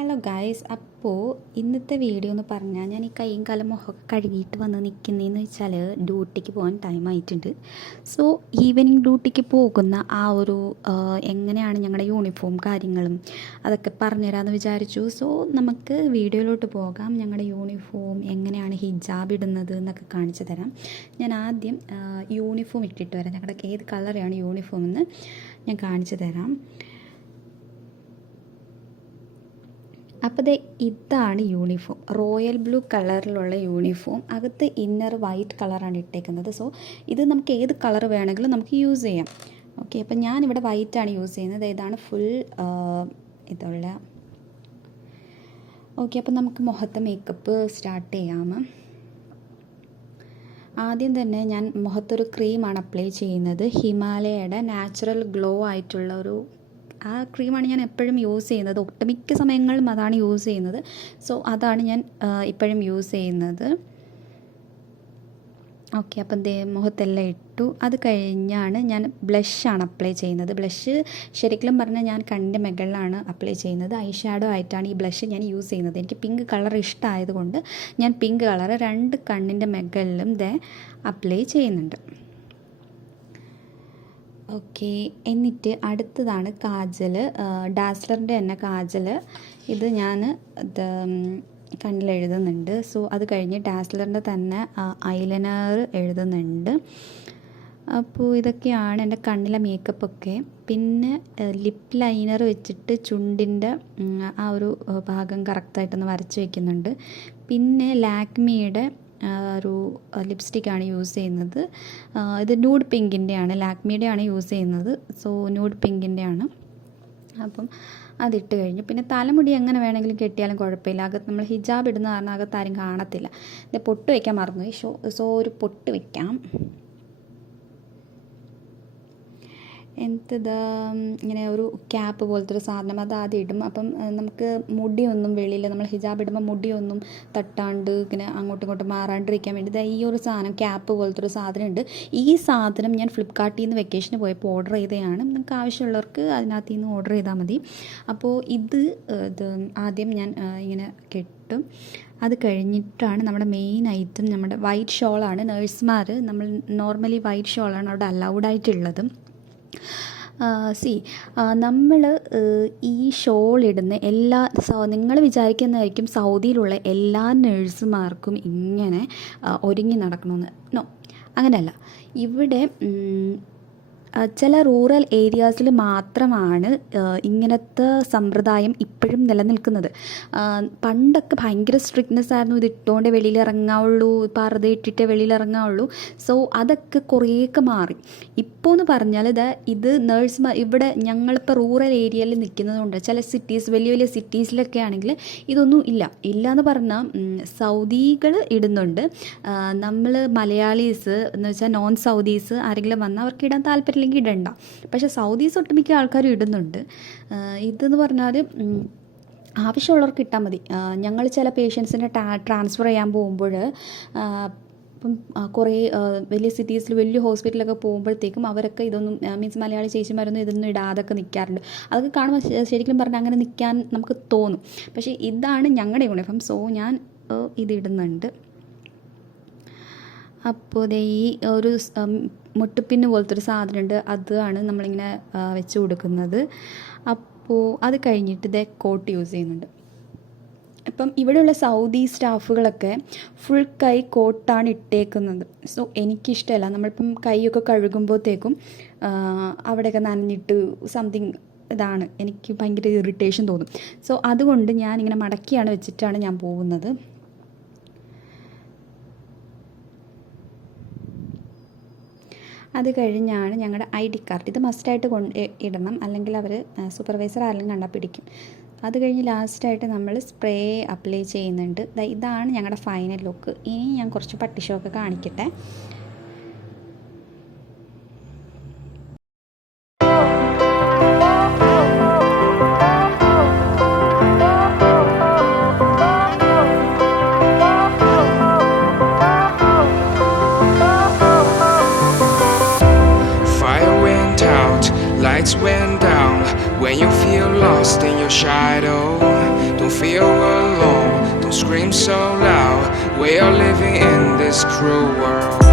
Hello guys, അപ്പോൾ ഇന്നത്തെ video എന്ന് പറഞ്ഞാൽ ഞാൻ ഈ കൈയും കാലം മുഖമൊക്കെ കഴുകിയിട്ട് വന്ന് നിൽക്കുന്നതെന്ന് വെച്ചാൽ ഡ്യൂട്ടിക്ക് പോകാൻ ടൈം ആയിട്ടുണ്ട്. സോ ഈവനിങ് ഡ്യൂട്ടിക്ക് പോകുന്ന ആ ഒരു എങ്ങനെയാണ് ഞങ്ങളുടെ യൂണിഫോം കാര്യങ്ങളും അതൊക്കെ പറഞ്ഞുതരാമെന്ന് വിചാരിച്ചു. സോ നമുക്ക് വീഡിയോയിലോട്ട് പോകാം. ഞങ്ങളുടെ യൂണിഫോം എങ്ങനെയാണ് ഹിജാബ് ഇടുന്നത് എന്നൊക്കെ കാണിച്ചു തരാം. ഞാൻ ആദ്യം യൂണിഫോം ഇട്ടിട്ട് വരാം. ഞങ്ങളുടെ ഏത് കളറാണ് യൂണിഫോം എന്ന് ഞാൻ കാണിച്ചു തരാം. അപ്പോൾ ഇതാണ് യൂണിഫോം, റോയൽ ബ്ലൂ കളറിലുള്ള യൂണിഫോം. അകത്ത് ഇന്നർ വൈറ്റ് കളറാണ് ഇട്ടേക്കുന്നത്. സോ ഇത് നമുക്ക് ഏത് കളർ വേണമെങ്കിലും നമുക്ക് യൂസ് ചെയ്യാം. ഓക്കെ, അപ്പം ഞാനിവിടെ വൈറ്റാണ് യൂസ് ചെയ്യുന്നത്. ഇതാണ് ഫുൾ ഇതുള്ള. ഓക്കെ, അപ്പം നമുക്ക് മുഖത്തെ മേക്കപ്പ് സ്റ്റാർട്ട് ചെയ്യാം. ആദ്യം തന്നെ ഞാൻ മുഖത്തൊരു ക്രീമാണ് അപ്ലൈ ചെയ്യുന്നത്. ഹിമാലയയുടെ നാച്ചുറൽ ഗ്ലോ ആയിട്ടുള്ള ആ ക്രീമാണ് ഞാൻ എപ്പോഴും യൂസ് ചെയ്യുന്നത്. ഒട്ടുമിക്ക സമയങ്ങളിലും അതാണ് യൂസ് ചെയ്യുന്നത്. സോ അതാണ് ഞാൻ ഇപ്പോഴും യൂസ് ചെയ്യുന്നത്. ഓക്കെ, അപ്പം മുഖത്തെല്ലാം ഇട്ടു. അത് കഴിഞ്ഞാണ് ഞാൻ ബ്ലഷാണ് അപ്ലൈ ചെയ്യുന്നത്. ബ്ലഷ് ശരിക്കും പറഞ്ഞാൽ ഞാൻ കണ്ണിൻ്റെ മുകളിലാണ് അപ്ലൈ ചെയ്യുന്നത്. ഐ ഷാഡോ ആയിട്ടാണ് ഈ ബ്ലഷ് ഞാൻ യൂസ് ചെയ്യുന്നത്. എനിക്ക് പിങ്ക് കളർ ഇഷ്ടമായതുകൊണ്ട് ഞാൻ പിങ്ക് കളർ 2 കണ്ണിൻ്റെ മുകളിലും അപ്ലൈ ചെയ്യുന്നുണ്ട്. ഓക്കെ, എന്നിട്ട് അടുത്തതാണ് കാജൽ. ഡാസ്ലറിൻ്റെ തന്നെ കാജൽ. ഇത് ഞാൻ കണ്ണിലെഴുതുന്നുണ്ട്. സോ അത് കഴിഞ്ഞ് ഡാസ്ലറിൻ്റെ തന്നെ ഐലൈനർ എഴുതുന്നുണ്ട്. അപ്പോൾ ഇതൊക്കെയാണ് എൻ്റെ കണ്ണിലെ മേക്കപ്പൊക്കെ. പിന്നെ ലിപ്പ് ലൈനർ വെച്ചിട്ട് ചുണ്ടിൻ്റെ ആ ഒരു ഭാഗം കറക്റ്റായിട്ടൊന്ന് വരച്ച് വയ്ക്കുന്നുണ്ട്. പിന്നെ ലാക്മിയുടെ ഒരു ലിപ്സ്റ്റിക്കാണ് യൂസ് ചെയ്യുന്നത്. ഇത് ന്യൂഡ് പിങ്കിൻ്റെയാണ്, ലാക്മിയുടെയാണ് യൂസ് ചെയ്യുന്നത്. സോ ന്യൂഡ് പിങ്കിൻ്റെയാണ്. അപ്പം അതിട്ട് കഴിഞ്ഞു. പിന്നെ തലമുടി എങ്ങനെ വേണമെങ്കിലും കെട്ടിയാലും കുഴപ്പമില്ല. അകത്ത് നമ്മൾ ഹിജാബ് ഇടുന്ന കാരണം അകത്ത് ആരും കാണത്തില്ല. ഇത് പൊട്ട് വയ്ക്കാൻ മറന്നുപോയി. സോ ഒരു പൊട്ട് വയ്ക്കാം. എന്നിട്ട് ഇങ്ങനെ ഒരു ക്യാപ്പ് പോലത്തെ ഒരു സാധനം അത് ആദ്യം ഇടും. അപ്പം നമുക്ക് മുടിയൊന്നും വെളിയിൽ നമ്മൾ ഹിജാബ് ഇടുമ്പോൾ മുടിയൊന്നും തട്ടാണ്ട് ഇങ്ങനെ അങ്ങോട്ടും ഇങ്ങോട്ടും മാറാണ്ടിരിക്കാൻ വേണ്ടി ഈ ഒരു സാധനം ക്യാപ്പ് പോലത്തെ ഒരു സാധനം ഉണ്ട്. ഈ സാധനം ഞാൻ ഫ്ലിപ്കാർട്ടിൽ നിന്ന് വെക്കേഷന് പോയപ്പോൾ ഓർഡർ ചെയ്തതാണ്. നിങ്ങൾക്ക് ആവശ്യമുള്ളവർക്ക് അതിനകത്ത് നിന്ന് ഓർഡർ ചെയ്താൽ മതി. അപ്പോൾ ഇത് ആദ്യം ഞാൻ ഇങ്ങനെ കെട്ടും. അത് കഴിഞ്ഞിട്ടാണ് നമ്മുടെ മെയിൻ ഐറ്റം നമ്മുടെ വൈറ്റ് ഷോളാണ്. നേഴ്സുമാർ നമ്മൾ നോർമലി വൈറ്റ് ഷോളാണ് അവിടെ അലൗഡായിട്ടുള്ളത്. നമ്മൾ ഈ ഷോൾ ഇടുന്ന നിങ്ങൾ വിചാരിക്കുന്നതായിരിക്കും സൗദിയിലുള്ള എല്ലാ നേഴ്സുമാർക്കും ഇങ്ങനെ ഒരുങ്ങി നടക്കണമെന്ന്. നോ, അങ്ങനെയല്ല. ഇവിടെ ചില റൂറൽ ഏരിയാസിൽ മാത്രമാണ് ഇങ്ങനത്തെ സമ്പ്രദായം ഇപ്പോഴും നിലനിൽക്കുന്നത്. പണ്ടൊക്കെ ഭയങ്കര സ്ട്രിക്ട്നെസ് ആയിരുന്നു. ഇത് ഇട്ടുകൊണ്ടേ വെളിയിൽ ഇറങ്ങാവുള്ളൂ, പർദ്ദ ഇട്ടിട്ടേ വെളിയിൽ ഇറങ്ങാവുള്ളൂ. സോ അതൊക്കെ കുറേയൊക്കെ മാറി. ഇപ്പോൾ എന്ന് പറഞ്ഞാൽ ഇത് നേഴ്സുമാർ ഇവിടെ ഞങ്ങളിപ്പോൾ റൂറൽ ഏരിയയിൽ നിൽക്കുന്നതുകൊണ്ട് ചില സിറ്റീസ് വലിയ വലിയ സിറ്റീസിലൊക്കെ ആണെങ്കിൽ ഇതൊന്നും ഇല്ല എന്ന് പറഞ്ഞാൽ സൗദികൾ ഇടുന്നുണ്ട്. നമ്മൾ മലയാളീസ് എന്ന് വെച്ചാൽ നോൺ സൗദീസ് ആരെങ്കിലും വന്നാൽ അവർക്ക് ഇടാൻ താല്പര്യമില്ലെങ്കിൽ ഇടണ്ട. പക്ഷേ സൗദീസ് ഒട്ടുമിക്ക ആൾക്കാരും ഇടുന്നുണ്ട്. ഇതെന്ന് പറഞ്ഞാൽ ആവശ്യമുള്ളവർക്ക് ഇട്ടാൽ മതി. ഞങ്ങൾ ചില പേഷ്യൻസിനെ ട്രാൻസ്ഫർ ചെയ്യാൻ പോകുമ്പോൾ ഇപ്പം കുറേ വലിയ സിറ്റീസിൽ വലിയ ഹോസ്പിറ്റലൊക്കെ പോകുമ്പോഴത്തേക്കും അവരൊക്കെ ഇതൊന്നും മീൻസ് മലയാളി ചേച്ചിമാരൊന്നും ഇതൊന്നും ഇടാതൊക്കെ നിൽക്കാറുണ്ട്. അതൊക്കെ കാണുമ്പോൾ ശരിക്കും പറഞ്ഞാൽ അങ്ങനെ നിൽക്കാൻ നമുക്ക് തോന്നും. പക്ഷേ ഇതാണ് ഞങ്ങളുടെ യൂണിഫോം. സോ ഞാൻ ഇതിടുന്നുണ്ട്. അപ്പോൾ ഈ ഒരു മുട്ടുപിന്ന് പോലത്തെ ഒരു സാധനമുണ്ട്. അതാണ് നമ്മളിങ്ങനെ വെച്ച് കൊടുക്കുന്നത്. അപ്പോൾ അത് കഴിഞ്ഞിട്ട് കോട്ട് യൂസ് ചെയ്യുന്നുണ്ട്. ഇപ്പം ഇവിടെയുള്ള സൗദി സ്റ്റാഫുകളൊക്കെ ഫുൾ കൈ കോട്ടാണ് ഇട്ടേക്കുന്നത്. സോ എനിക്കിഷ്ടമല്ല. നമ്മളിപ്പം കൈയൊക്കെ കഴുകുമ്പോഴത്തേക്കും അവിടെയൊക്കെ നനഞ്ഞിട്ട് സംതിങ് ഇതാണ് എനിക്ക് ഭയങ്കര ഇറിറ്റേഷൻ തോന്നും. സോ അതുകൊണ്ട് ഞാനിങ്ങനെ മടക്കിയാണ് വെച്ചിട്ടാണ് ഞാൻ പോകുന്നത്. അത് കഴിഞ്ഞാണ് ഞങ്ങളുടെ ID കാർഡ്. ഇത് മസ്റ്റായിട്ട് ഇടണം, അല്ലെങ്കിൽ അവർ സൂപ്പർവൈസർ ആരെങ്കിലും കണ്ടാൽ പിടിക്കും. അത് കഴിഞ്ഞ് ലാസ്റ്റായിട്ട് നമ്മൾ സ്പ്രേ അപ്ലൈ ചെയ്യുന്നുണ്ട്. ഇതാണ് ഞങ്ങളുടെ ഫൈനൽ ലുക്ക്. ഇനി ഞാൻ കുറച്ച് പട്ടിഷോ ഒക്കെ കാണിക്കട്ടെ. Fire went out Lights went down when you feel lost in your shadow. Don't feel alone, don't scream so loud. We are living in this cruel world.